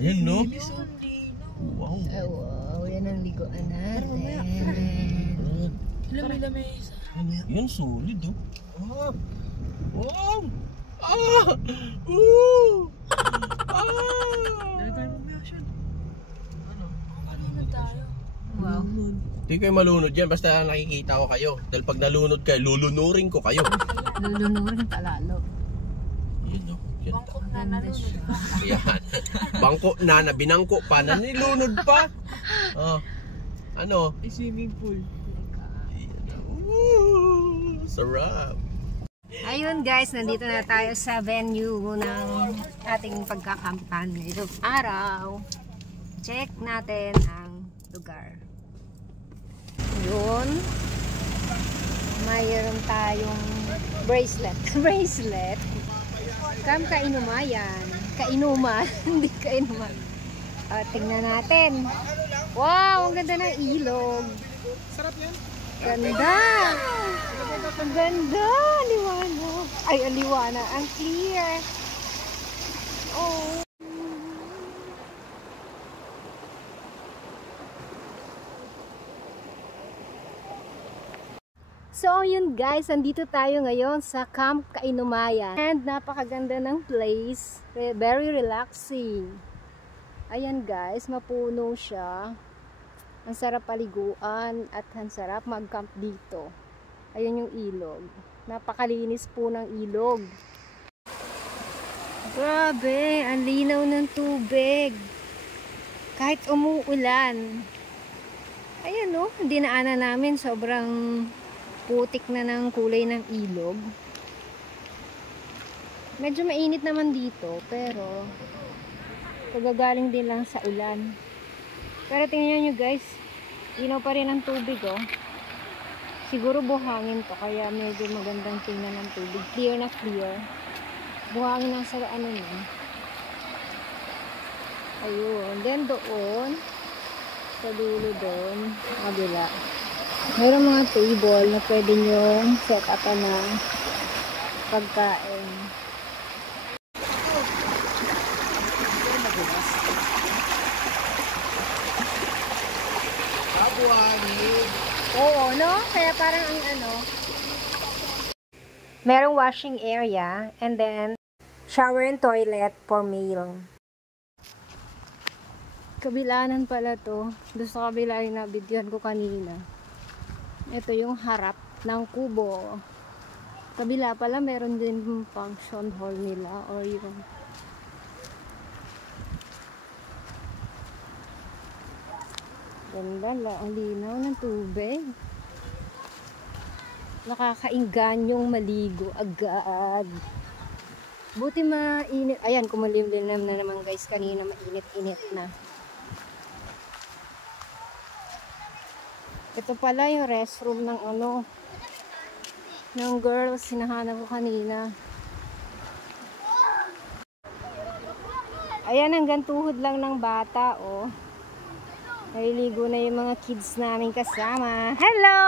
Ayan, no? Wow. Wow, yan ang liguan natin. Lamay-lamay. Yan, solid, oh. Ah! Wow! Ah! Ooh! Ah! Dali tayo mamaya siya. Ano? Malunod tayo. Wow. Hindi kayo malunod yan, basta nakikita ko kayo. Dahil pag nalunod kayo, lulunurin ko kayo. Lulunurin palalo. Yan, no? Yan. Bangkok na nalunod. Yan. Bangko na, binangko pa, nanilunod pa. Oh. Ano? Swimming pool. Ooh, sarap. Ayun guys, nandito na tayo sa venue ng ating pagkakampan ngayong araw. Check natin ang lugar. Yun. Mayroon tayong bracelet. Bracelet. Kainumayan. Kainuman. Hindi kainuman. Tingnan natin. Wow, ang ganda ng ilog. Sarap yan. Ganda! Ang ganda! Liwanag! Ay, ang liwanag. Ang clear! Oh! So, yun guys. Andito tayo ngayon sa Camp Kainumayan. And napakaganda ng place. Very relaxing. Ayan guys, mapuno siya. Ang sarap paliguan at ang sarap mag-camp dito. Ayun yung ilog. Napakalinis po ng ilog. Grabe, ang linaw ng tubig. Kahit umuulan. Ayan o, dinaanan namin. Sobrang putik na ng kulay ng ilog. Medyo mainit naman dito, pero kagagaling din lang sa ulan. Pero tingnan nyo guys, inaw pa rin ang tubig oh. Siguro buhangin to, kaya medyo magandang tingnan ng tubig. Clear na clear. Buhangin ang sa ano nun. Ayun. Then doon, sa dulo doon, kabila. Mayroon mga table na pwede nyo set up na pagkain. Oo, no? Kaya parang ang ano, merong washing area and then shower and toilet for meal. Kabilanan pala to. Doon sa kabila yung nabidyohan ko kanina. Ito yung harap ng kubo. Kabila pala meron din yung function hall nila or yung ganda lang, ang linaw ng tubig. Nakakaingganyong maligo agad. Buti mainit. Ayan, kumulimlim na naman guys. Kanina mainit-init na. Ito pala yung restroom ng ano, ng girls. Sinahanap ko kanina. Ayan, hanggang tuhod lang ng bata, oh. Naliligo na yung mga kids namin kasama. Hello,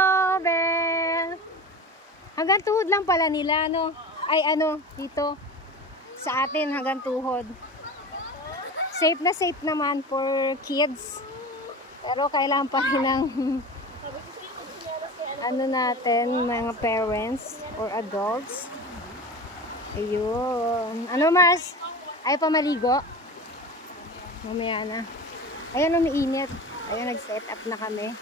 Belle! Hanggang tuhod lang pala nila, no? Ay, ano, dito. Sa atin, hanggang tuhod. Safe na safe naman for kids. Pero kailangan pa rin ng ano natin, mga parents or adults. Ayun. Ano, Mars? Ay, pamaligo? Mamaya na. Ayan, umiinit. Ayan, nag-set up na kami.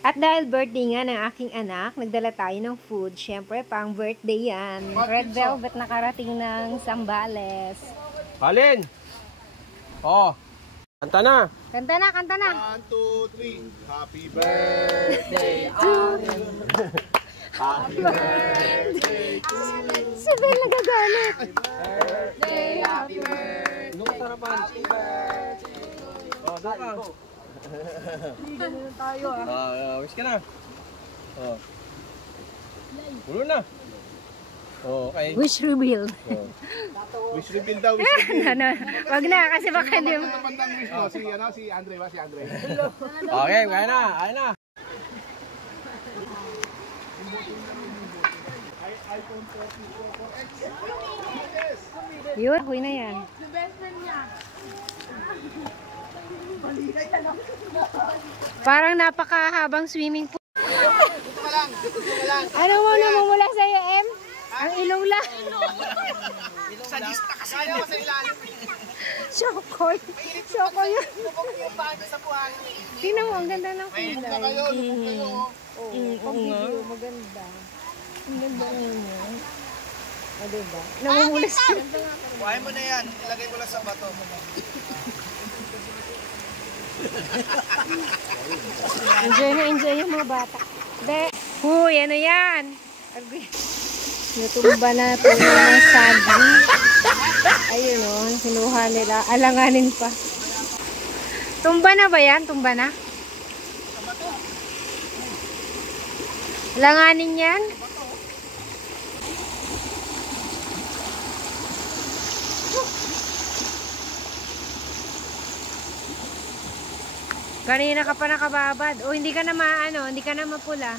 At dahil birthday nga ng aking anak, nagdala tayo ng food. Siyempre, pang birthday yan. Red velvet na karating ng Zambales. Alin? Oh. Kanta na. Kanta na, kanta na. 1, 2, 3. Happy birthday to you. Happy birthday to you. Si Belle nagagalit. Happy birthday. Nung sarapan. Happy birthday. Oh, doon ka. Ligo na tayo ah. Wish ka na. Oh. Ulo na. Oh, okay. Wish reveal. Oh. Wish reveal daw, wish reveal. Wag na, kasi baka hindi mo. Bandang wish mo, si Andre ba? Si Andre. Okay, kaya na. Kaya na. iPhone 14 Pro X. Yun, ako'y na yan. Yung best friend niya. Parang napakahabang swimming pool. Dito ka lang. Ano mo namumula sa'yo, Em? Ang ilong lang. Sa lista kasi. Kaya ko sa ilalim. Chokoy. Chokoy yun. Lubog yung paa niyo sa buhay. Tingnan mo, ang ganda ng Mainit kulay. na kayo, lubog kayo. Pag video, maganda. Ang ganda niya. O, diba? Namumulas yun. Buhay mo na yan. Ilagay mo lang sa bato. Enjoy yung mga bata. Be, huy, ano yan? Natumba na ito yung saging. Ayun o, sinuha nila. Alanganin pa. Tumba na ba yan? Tumba na? Alanganin yan? Kanina ka pa nakababad. O hindi ka na maano, hindi ka na mapula.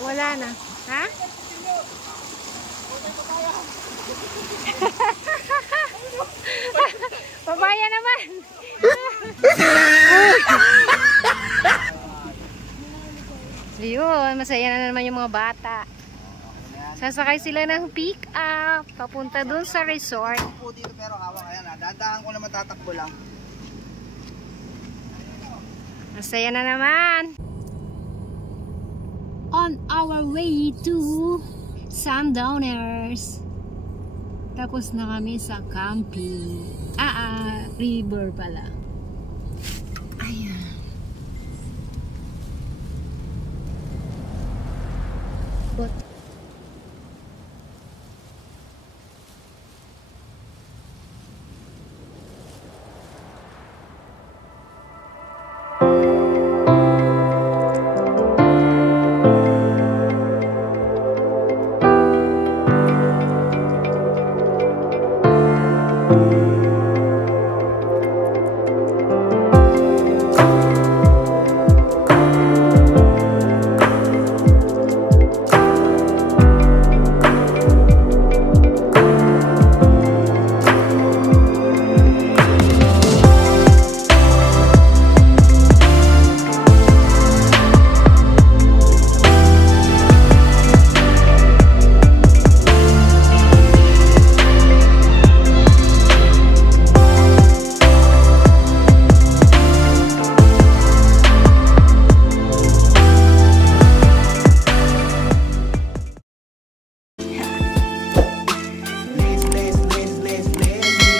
Wala na. Ha? Papaya naman. Yun, masaya na naman yung mga bata. Sasakay sila ng pick up papunta dun sa resort. Po dito pero hawak. Ayan, dadahan ko na matatakbo lang. Masaya na naman. On our way to Sundowners. Tapos na kami sa camping. River pala. Ayan.